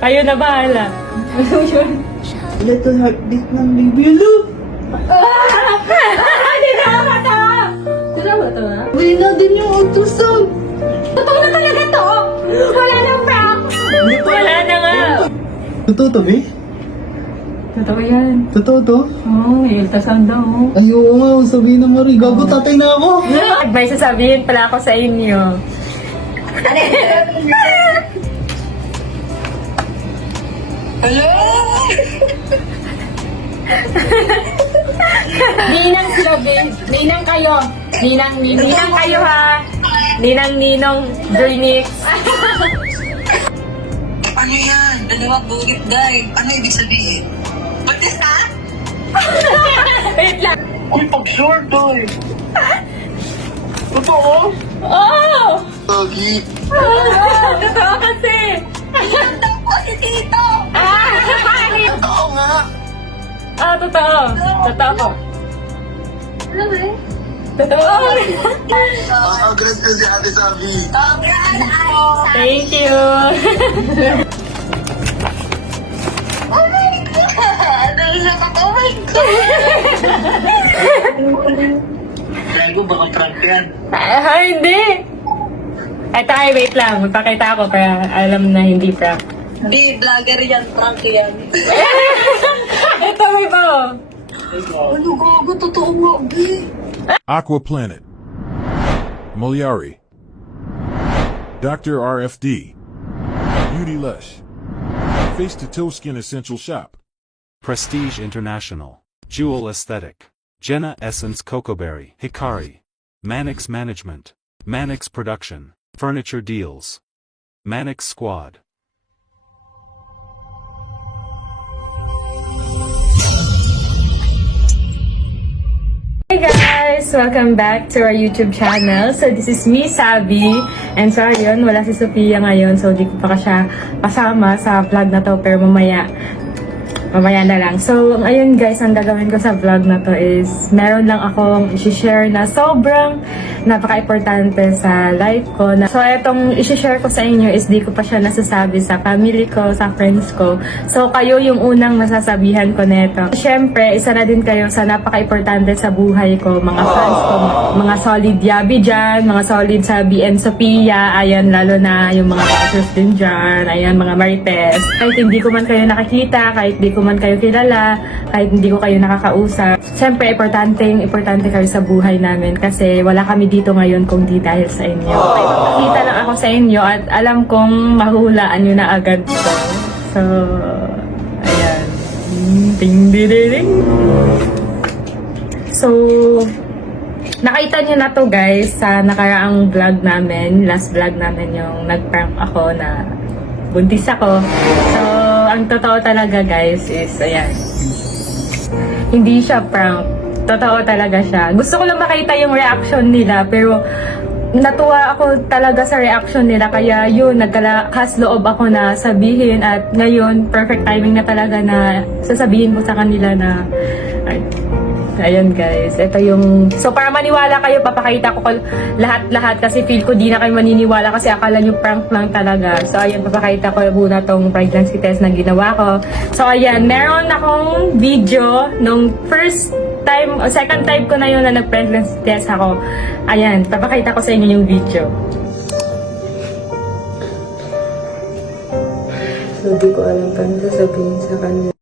Kayo na bahala. Ano yun? Little heartbeat ng baby. Hello? Hindi na ako to! Sino ba to ha? Wala na din yung ultrasound. Totoo na talaga to! Wala nang prank! Wala na nga! Totoo to, be? Totoo yan. Totoo to? Oo, may ultrasound daw. Ayoko nga, sabihin na Marie. Gago, tatay na ako. May sasabihin pala ako sa inyo. Hello? Ninang sila, babe. Ninang kayo. Ninang kayo ha. Ninang Joynix. Ano yan? Dalawang bugit, day. Ano ibig sabihin? Buntis na? Wait lang. Uy, pag-short, doy. Totoo? Oh! Pogi. Totoo kasi. Ayan daw po si Tito! Totoo nga. Totoo. Totoo po. Ano ba eh? Totoo. Congrats ka si Ate Sabi. Congrats, Thank you. Oh my God! Ano siya ka? Oh my God! Gago, baka prank yan. Hindi. Eto ay, wait lang. Magpakita ako kaya alam na hindi prank. Di, vlogger yan, prank yan. Ito, may pa oh. Ano gago? Totoo nga, di. Aqua Planet. Molyari. Dr. RFD. Beauty Lush. Face to Toe Skin Essential Shop. Prestige International. Jewel Aesthetic. Jenna Essence Cocoberry. Hikari. Manix Management. Manix Production. Furniture Deals. Manix Squad. Hey guys! Welcome back to our YouTube channel. So this is me, Sabi. And sorry yun, wala si Sophia ngayon. So di ko pa siya kasama sa vlog na to. Pero mamaya na lang. So ngayon guys, ang gagawin ko sa vlog na to is meron lang akong i-share na sobrang napaka-importante sa life ko. So etong i-share ko sa inyo is di ko pa siya nasasabi sa family ko, sa friends ko. So kayo yung unang masasabihan ko neto. Siyempre, isa na din kayo sa napaka-importante sa buhay ko. Mga fans ko, mga solid Yabi dyan, mga solid Sabi and Sophia. Ayan, lalo na yung mga bashers din dyan. Ayan, mga Marites. Kahit hindi ko man kayo nakikita, kahit di ko man kayo kilala, kahit hindi ko kayo nakakausap. Siyempre, importante kayo sa buhay namin kasi wala kami dito ngayon kung di dahil sa inyo. Okay, magpakita lang ako sa inyo at alam kong mahulaan nyo na agad ito. So, ayan. Ding ding ding. So, nakita nyo na to guys sa nakaraang vlog namin, last vlog namin yung nag-prank ako na buntis ako. So, ang totoo talaga guys is, ayan, hindi siya prank. Totoo talaga siya. Gusto ko lang makita yung reaction nila, pero natuwa ako talaga sa reaction nila. Kaya yun, nagkalakas loob ako na sabihin at ngayon, perfect timing na talaga na sasabihin ko sa kanila na, ayan guys, ito yung... So para maniwala kayo, papakita ko lahat-lahat kasi feel ko di na kayo maniniwala kasi akala nyo prank lang talaga. So ayan, papakita ko muna tong pregnancy test na ginawa ko. So ayan, meron akong video nung first time, o second time ko na yun na nag-pregnancy test ako. Ayan, papakita ko sa inyo yung video. So di ko alam paano sasabihin sa kanila.